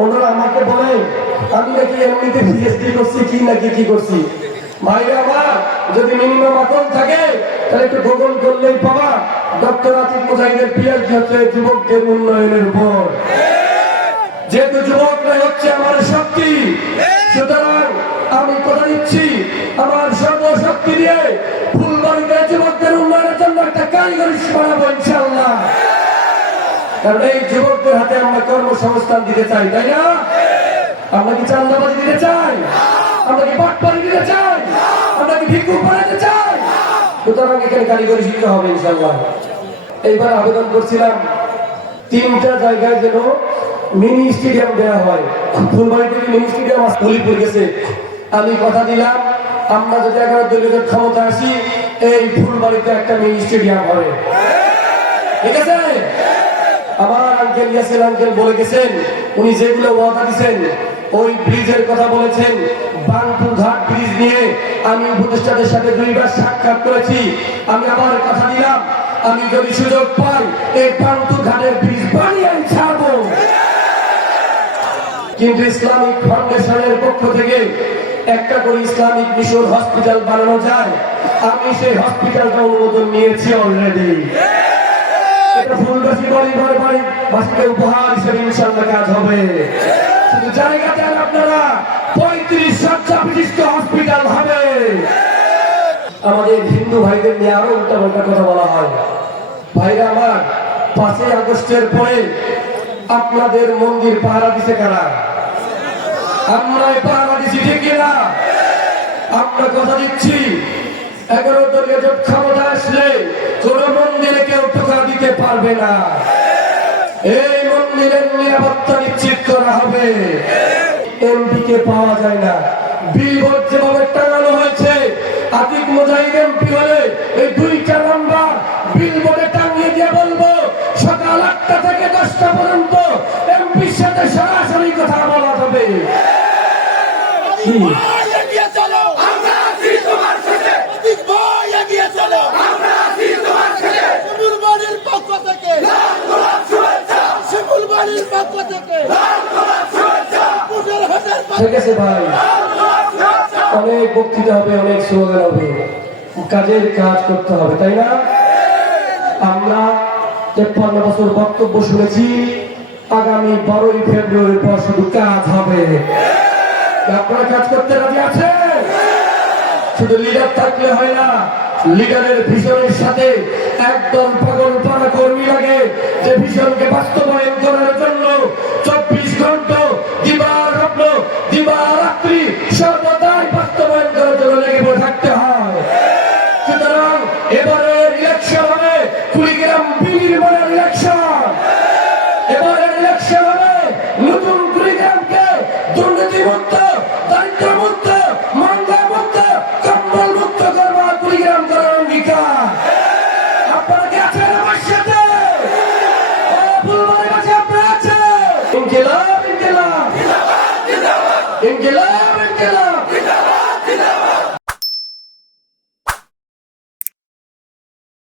ওনারা আমাকে বলে আমি নাকি এমনিতে পিএইচডি করছি কি নাকি কি করছি। ভাইরা আমার, যদি মিনিমাম আকল থাকে তাহলে একটু গুগল করলেই পাবা ডক্টর আতিক মুজাহিদের পিএইচডি হচ্ছে যুবকদের উন্নয়নের উপর। যেহেতু যুবকরাই হচ্ছে আমার শক্তি, সুতরাং আমি কথা দিচ্ছি আমার সর্বশক্তি দিয়ে ফুলবাড়িতে যুবকদের উন্নয়নের জন্য একটা কারিগরি বানাবো ইনশাআল্লাহ। কারণ এই যুবকদের হাতে আমরা কর্মসংস্থান দিতে চাই, তাই না? আমরা কি চাঁদাবাজি দিতে চাই? আমরা কি বাটপারি দিতে চাই? আমরা কি ভিক্ষুক বানাতে চাই? সুতরাং এখানে কারিগরি শিক্ষা হবে ইনশাআল্লাহ। এইবার আবেদন করছিলাম 3টা জায়গায় যেন মিনি স্টেডিয়াম দেওয়া হয়। ফুলবাড়ি থেকে মিনি স্টেডিয়াম হলিপুর গেছে। আমি কথা দিলাম আমরা যদি 11 দলীয় ক্ষমতা আসি এই ফুলবাড়িতে একটা মিনি স্টেডিয়াম হবে, ঠিক আছে? আমার আঙ্কেল ইয়াসির আঙ্কেল বলে গেছেন, উনি যেগুলো ওয়াদা দিচ্ছেন ওই ব্রিজের কথা বলেছেন। বাংপুর ঘাট ব্রিজ নিয়ে আমি উপদেষ্টাদের সাথে 2বার সাক্ষাৎ করেছি। আমি আবার কথা দিলাম আমি যদি সুযোগ পাই এই বাংপুর ঘাটের ব্রিজ বানিয়ে ছাড়বো। কিন্তু ইসলামিক ফাউন্ডেশনের পক্ষ থেকে একটা করে ইসলামিক মিশন হসপিটাল বানানো যায়, আমি সেই হসপিটালটা অনুমোদন নিয়েছি অলরেডি। এটা ফুলবাসী পরিবার বাড়িবাসীকে উপহার হিসেবে ইনশাআল্লাহ কাজ হবে। শুধু জায়গা দেন আপনারা, 35 শয্যা বিশিষ্ট হসপিটাল হবে। আমাদের হিন্দু ভাইদের নিয়ে আরো উল্টাপাল্টা কথা বলা হয়। ভাইরা আমার, 5ই আগস্টের পরে আপনাদের মন্দির পাহারা দিছে কারা? আমরাই পাহারা দিছি, ঠিক কিনা? আমরা কথা দিচ্ছি 11 দলীয় জোট ক্ষমতা আসলে কোন মন্দিরে কেউ টোকা দিতে পারবে না। এই মন্দিরের নিরাপত্তা নিশ্চিত করা হবে। এমপি কে পাওয়া যায় না, বিলবোর্ড যেভাবে টাঙানো হয়েছে আতিক মুজাহিদ এমপি হলে এই 2টা নাম্বার বিলবোর্ডে টাঙিয়ে দিয়ে বলবো সকাল 8টা থেকে 10টা পর্যন্ত এমপির সাথে সরাসরি কথা বলা হবে। ঠিক আছে ভাই, অনেক বক্তৃতা হবে, অনেক স্লোগান হবে, কাজের কাজ করতে হবে, তাই না? আমরা 53 বছর বক্তব্য শুনেছি, আগামী 12ই ফেব্রুয়ারির পর শুধু কাজ হবে। আপনারা কাজ করতে রাজি আছেন? শুধু লিডার থাকলে হয় না, লিডারের ভিশনের সাথে একদম পাগল পাড়া কর্মী লাগে যে ভিশনকে বাস্তবায়ন করার জন্য